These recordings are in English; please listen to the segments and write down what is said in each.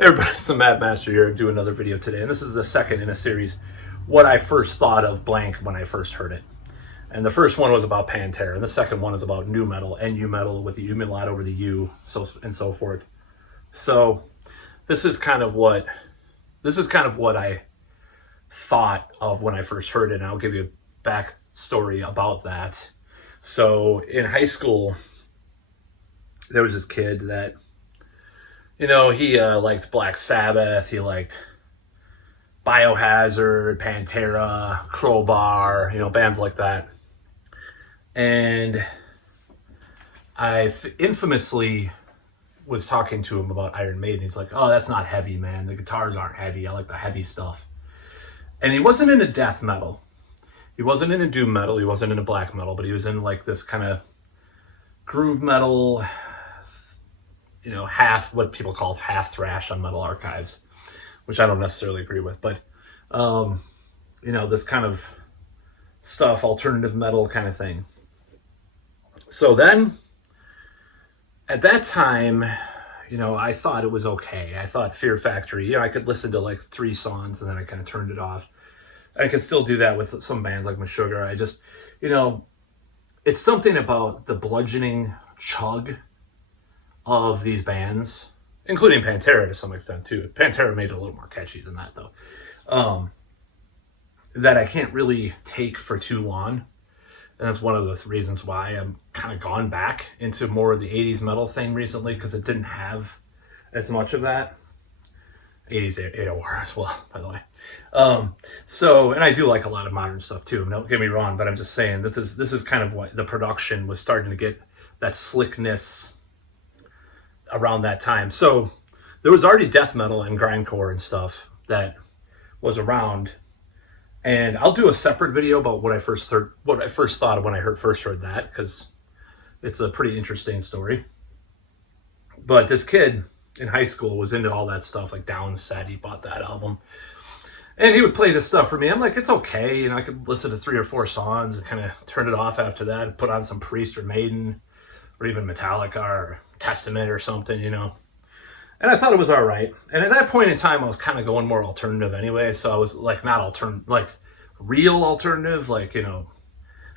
Everybody, it's the Mad Master here. Do another video today, and this is the second in a series. What I first thought of blank when I first heard it, and the first one was about Pantera, and the second one is about nu metal, NU metal with the umlaut over the U, so forth. So this is kind of what I thought of when I first heard it, and I'll give you a backstory about that. So in high school, there was this kid that, he liked Black Sabbath, he liked Biohazard, Pantera, Crowbar, bands like that. And I infamously was talking to him about Iron Maiden. He's like, "Oh, that's not heavy, man. The guitars aren't heavy. I like the heavy stuff." And he wasn't into death metal. He wasn't into doom metal. He wasn't into black metal, but he was in like this kind of groove metal, half what people call half thrash on Metal Archives, which I don't necessarily agree with, but this kind of stuff, alternative metal kind of thing. So then at that time, I thought it was okay. I thought Fear Factory, I could listen to like 3 songs and then I kind of turned it off. I could still do that with some bands like Meshuggah. I just, it's something about the bludgeoning chug of these bands, including Pantera to some extent too. Pantera made it a little more catchy than that though. That I can't really take for too long. And that's one of the reasons why I'm kind of gone back into more of the 80s metal thing recently, because it didn't have as much of that. 80s AOR as well, by the way. And I do like a lot of modern stuff too, don't get me wrong, but I'm just saying this is kind of what the production was starting to get, that slickness around that time. So there was already death metal and grindcore and stuff that was around. And I'll do a separate video about what I first thought of when I first heard that, because it's a pretty interesting story. But this kid in high school was into all that stuff, like Downset. He bought that album. And he would play this stuff for me. I'm like, it's okay. I could listen to 3 or 4 songs and kind of turn it off after that and put on some Priest or Maiden or even Metallica or Testament or something, And I thought it was all right. And at that point in time, I was kind of going more alternative anyway. So I was like, not alternative, like real alternative, like, kind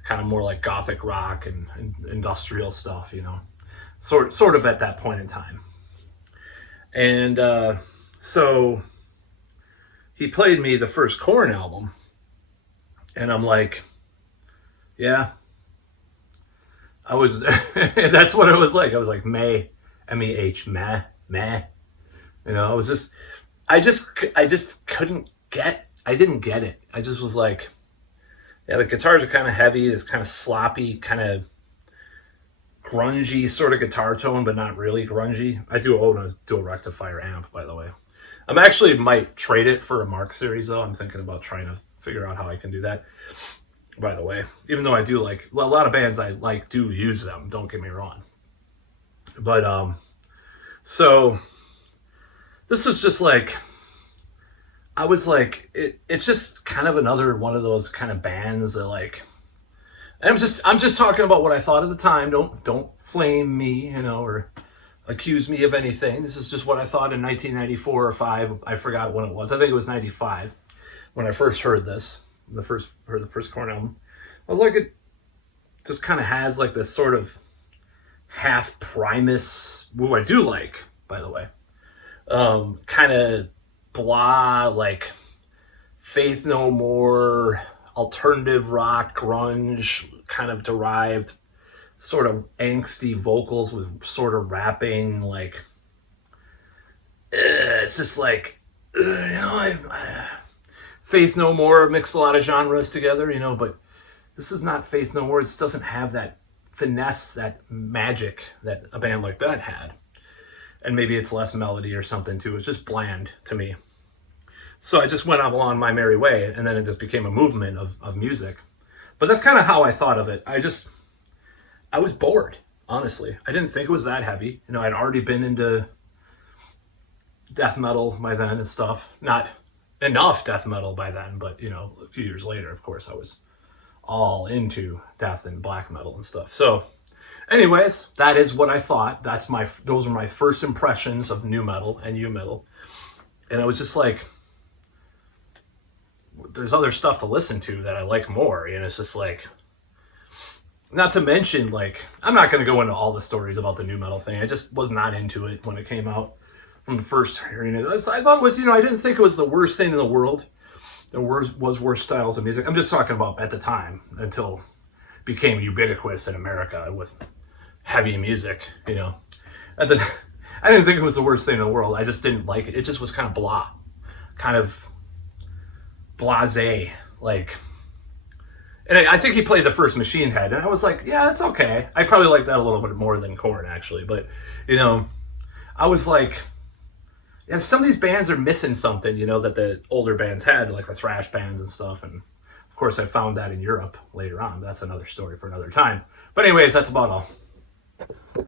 of more like gothic rock and industrial stuff, sort of at that point in time. And so he played me the first Korn album. And I'm like, yeah. I was, that's what it was like. I was like, meh, M-E-H, meh. I just couldn't get, I didn't get it. I just was like, yeah, the guitars are kind of heavy, this kind of sloppy, kind of grungy sort of guitar tone, but not really grungy. I do own a dual rectifier amp, by the way. I'm actually might trade it for a Mark series though. I'm thinking about trying to figure out how I can do that, by the way. Even though I do like, well, a lot of bands I like do use them, don't get me wrong. But, so this was just like, I was like, it's just kind of another one of those kind of bands that like, and I'm just talking about what I thought at the time. Don't flame me, or accuse me of anything. This is just what I thought in 1994 or 5. I forgot when it was. I think it was 95 when I first heard this. Heard the first Korn album. I was like, it just kind of has like this sort of half Primus, who I do like, by the way. Kind of blah, like Faith No More, alternative rock, grunge, kind of derived, sort of angsty vocals with sort of rapping, like, it's just like, Faith No More mixed a lot of genres together, but this is not Faith No More. It doesn't have that finesse, that magic that a band like that had. And maybe it's less melody or something too. It's just bland to me. So I just went along my merry way, and then it just became a movement of music. But that's kind of how I thought of it. I was bored, honestly. I didn't think it was that heavy. I'd already been into death metal by then and stuff. Not enough death metal by then, but, a few years later, of course, I was all into death and black metal and stuff. So Anyways, that is what I thought. Those were my first impressions of nu metal and u metal. And I was just like, there's other stuff to listen to that I like more. And it's just like, not to mention, like, I'm not going to go into all the stories about the nu metal thing. I just was not into it when it came out from the first hearing it. I thought it was, I didn't think it was the worst thing in the world. There was worse styles of music. I'm just talking about at the time, until it became ubiquitous in America with heavy music, And then, I didn't think it was the worst thing in the world. I just didn't like it. It just was kind of blah. Kind of blasé, like. And I think he played the first Machine Head, and I was like, yeah, that's okay. I probably like that a little bit more than Korn, actually. But, I was like, yeah, some of these bands are missing something, that the older bands had, like the thrash bands and stuff. And, of course, I found that in Europe later on. That's another story for another time. But anyways, that's about all.